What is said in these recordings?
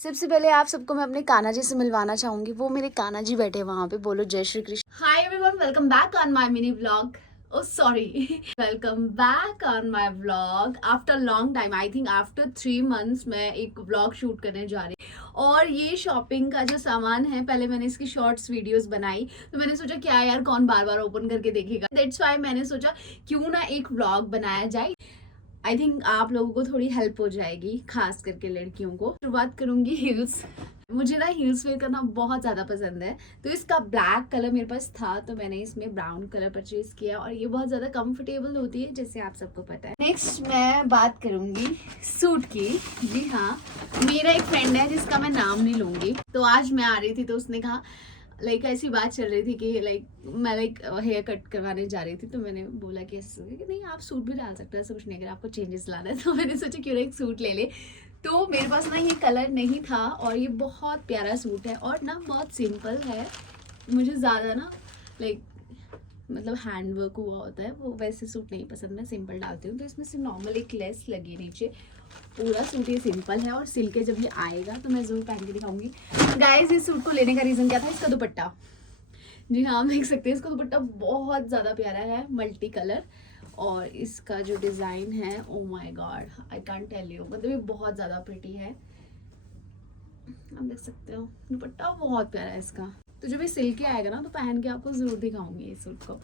सबसे पहले आप सबको मैं अपने कान्हा जी से मिलवाना चाहूंगी। वो मेरे कान्हा जी बैठे वहां पे। बोलो जय Shri Krishna. Hi everyone, welcome back on my mini vlog. Oh sorry, welcome back on my vlog after long time. I think after 3 months मैं एक व्लॉग शूट करने जा रही हूँ। और ये शॉपिंग का जो सामान है, पहले मैंने इसकी शॉर्ट्स वीडियोस बनाई तो मैंने सोचा क्या यार कौन बार बार ओपन करके देखेगा। दैट्स व्हाई मैंने सोचा क्यों ना एक व्लॉग बनाया जाए। आई थिंक आप लोगों को थोड़ी हेल्प हो जाएगी, खास करके लड़कियों को। शुरुआत करूंगी हील्स। मुझे ना हील्स वेयर करना बहुत ज़्यादा पसंद है, तो इसका ब्लैक कलर मेरे पास था तो मैंने इसमें ब्राउन कलर परचेज किया और ये बहुत ज़्यादा कंफर्टेबल होती है, जैसे आप सबको पता है। नेक्स्ट मैं बात करूंगी सूट की। जी हाँ, मेरा एक फ्रेंड है जिसका मैं नाम नहीं लूंगी, तो आज मैं आ रही थी तो उसने कहा ऐसी बात चल रही थी कि मैं हेयर कट करवाने जा रही थी, तो मैंने बोला कि नहीं आप सूट भी डाल सकते हैं, ऐसा कुछ नहीं, अगर आपको चेंजेस लाना है। तो मैंने सोचा क्यों ना एक सूट ले ले। तो मेरे पास ना ये कलर नहीं था और ये बहुत प्यारा सूट है और ना बहुत सिंपल है। मुझे ज़्यादा ना हैंड वर्क हुआ होता है वो वैसे सूट नहीं पसंद, मैं सिंपल डालती हूँ। तो इसमें से नॉर्मल एक लेस लगी नीचे, पूरा सूट ये सिंपल है और सिल्क के जब ये आएगा तो मैं जरूर पहन के दिखाऊंगी। गाइस, इस सूट को लेने का रीज़न क्या था? इसका दुपट्टा। जी हाँ, देख सकते हैं इसका दुपट्टा बहुत ज़्यादा प्यारा है, मल्टी कलर। और इसका जो डिज़ाइन है, oh my god, I can't tell you, मतलब ये बहुत ज़्यादा प्रिटी है। आप देख सकते हो दुपट्टा बहुत प्यारा है इसका। तो जब ये सिल्क के आएगा ना तो पहन के आपको ज़रूर दिखाऊंगी इस सूट को।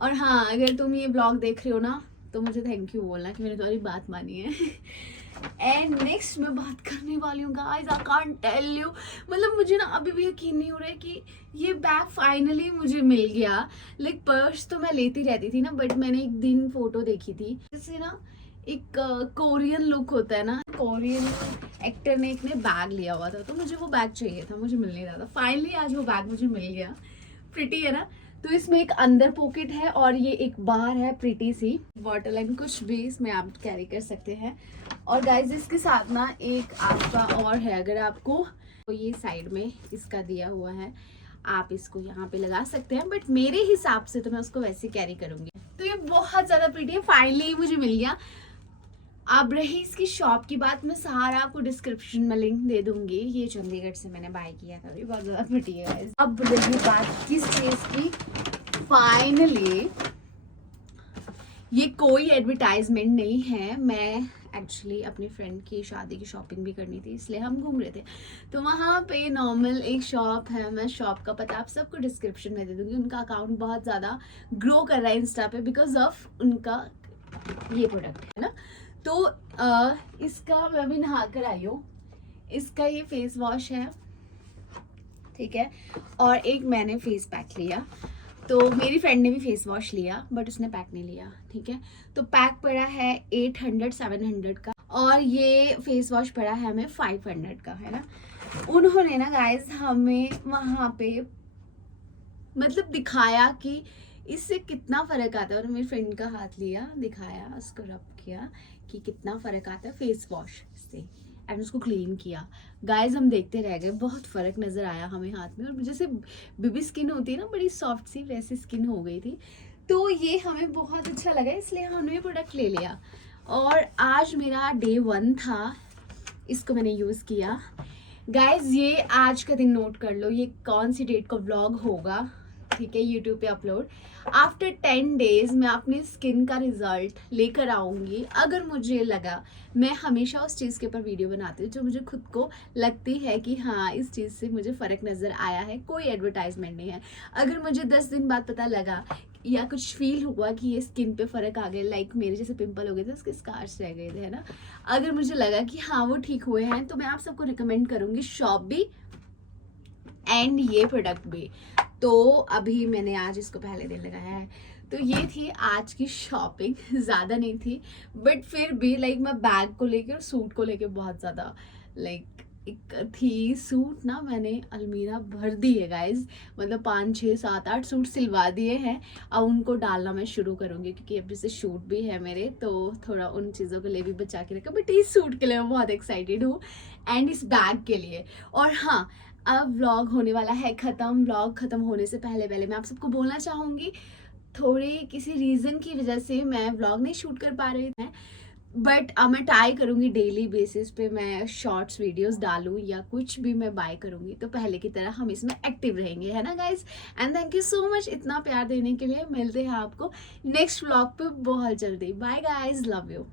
और हाँ, अगर तुम ये ब्लॉग देख रहे हो ना तो मुझे थैंक यू बोलना कि मैंने तुम्हारी बात मानी है। एंड नेक्स्ट मैं बात करने वाली हूँ guys, I can't tell you, मतलब मुझे ना अभी भी यकीन नहीं हो रहा है कि ये बैग फाइनली मुझे मिल गया। पर्स तो मैं लेती रहती थी ना, बट मैंने एक दिन फोटो देखी थी जैसे ना एक कोरियन लुक होता है ना, कोरियन एक्टर ने एक ने बैग लिया हुआ था, तो मुझे वो बैग चाहिए था, मुझे मिल नहीं रहा था। फाइनली आज वो बैग मुझे मिल गया। प्रिटी है ना। तो इसमें एक अंदर पॉकेट है और ये एक बाहर है प्रिटी सी बॉटल एंड कुछ भी इसमें आप कैरी कर सकते हैं। और गाइज इसके साथ ना एक आपका और है, अगर आपको तो ये साइड में इसका दिया हुआ है, आप इसको यहाँ पे लगा सकते हैं, बट मेरे हिसाब से तो मैं उसको वैसे कैरी करूंगी। तो ये बहुत ज्यादा प्रिटी है, फाइनली मुझे मिल गया। अब रही इसकी शॉप की बात, मैं सारा आपको डिस्क्रिप्शन में लिंक दे दूंगी। ये चंडीगढ़ से मैंने बाय किया था, ये बहुत ज्यादा प्रिटी है। अब रही बात किस चीज की, फाइनली ये कोई एडवर्टाइजमेंट नहीं है, मैं एक्चुअली अपनी फ्रेंड की शादी की शॉपिंग भी करनी थी इसलिए हम घूम रहे थे। तो वहाँ पे नॉर्मल एक शॉप है, मैं शॉप का पता आप सबको डिस्क्रिप्शन में दे दूंगी। उनका अकाउंट बहुत ज़्यादा ग्रो कर रहा है इंस्टा पे बिकॉज ऑफ उनका ये प्रोडक्ट है ना। तो इसका मैं भी नहा कर आई हूँ। इसका ये फेस वॉश है, ठीक है, और एक मैंने फेस पैक लिया। तो मेरी फ्रेंड ने भी फेस वॉश लिया बट उसने पैक नहीं लिया, ठीक है। तो पैक पड़ा है 800-700 का और ये फेस वॉश पड़ा है हमें 500 का, है ना। उन्होंने ना गाइस हमें वहाँ पे दिखाया कि इससे कितना फ़र्क आता है, और मेरी फ्रेंड का हाथ लिया, दिखाया, उसको रब किया कि कितना फ़र्क आता है फेस वॉश से, एंड उसको क्लीन किया। गाइस हम देखते रह गए, बहुत फ़र्क नज़र आया हमें हाथ में, और जैसे बेबी स्किन होती है ना बड़ी सॉफ्ट सी, वैसी स्किन हो गई थी। तो ये हमें बहुत अच्छा लगा, इसलिए हमने ये प्रोडक्ट ले लिया। और आज मेरा डे 1 था, इसको मैंने यूज़ किया। गाइस ये आज का दिन नोट कर लो, ये कौन सी डेट का व्लॉग होगा, ठीक है, यूट्यूब पे अपलोड। आफ्टर 10 days मैं अपनी स्किन का रिजल्ट लेकर आऊँगी। अगर मुझे लगा, मैं हमेशा उस चीज़ के ऊपर वीडियो बनाती हूँ जो मुझे खुद को लगती है कि हाँ इस चीज़ से मुझे फ़र्क नज़र आया है, कोई एडवर्टाइजमेंट नहीं है। अगर मुझे 10 दिन बाद पता लगा या कुछ फील हुआ कि ये स्किन पे फ़र्क आ गया, मेरे जैसे पिंपल हो गए थे, उसके स्कार्स रह गए थे, है ना, अगर मुझे लगा कि हाँ वो ठीक हुए हैं, तो मैं आप सबको रिकमेंड करूँगी शॉप भी एंड ये प्रोडक्ट भी। तो अभी मैंने आज इसको पहले दिन लगाया है। तो ये थी आज की शॉपिंग, ज़्यादा नहीं थी बट फिर भी मैं बैग को लेके और सूट को लेके बहुत ज़्यादा एक थी। सूट ना मैंने अलमीरा भर दी है गाइज, 5 6 7 8 सूट सिलवा दिए हैं। अब उनको डालना मैं शुरू करूँगी क्योंकि अभी से शूट भी है मेरे, तो थोड़ा उन चीज़ों के लिए भी बचा के रखा। बट इस सूट के लिए मैं बहुत एक्साइटेड हूँ एंड इस बैग के लिए। और हाँ, अब व्लॉग होने वाला है ख़त्म। व्लॉग ख़त्म होने से पहले पहले मैं आप सबको बोलना चाहूँगी, थोड़े किसी रीज़न की वजह से मैं व्लॉग नहीं शूट कर पा रही थी, बट मैं ट्राई करूँगी डेली बेसिस पे मैं शॉर्ट्स वीडियोस डालूँ या कुछ भी मैं बाय करूँगी, तो पहले की तरह हम इसमें एक्टिव रहेंगे, है ना guys. And thank you so much इतना प्यार देने के लिए। मिलते हैं आपको नेक्स्ट व्लॉग पे बहुत जल्दी। Bye guys, love you.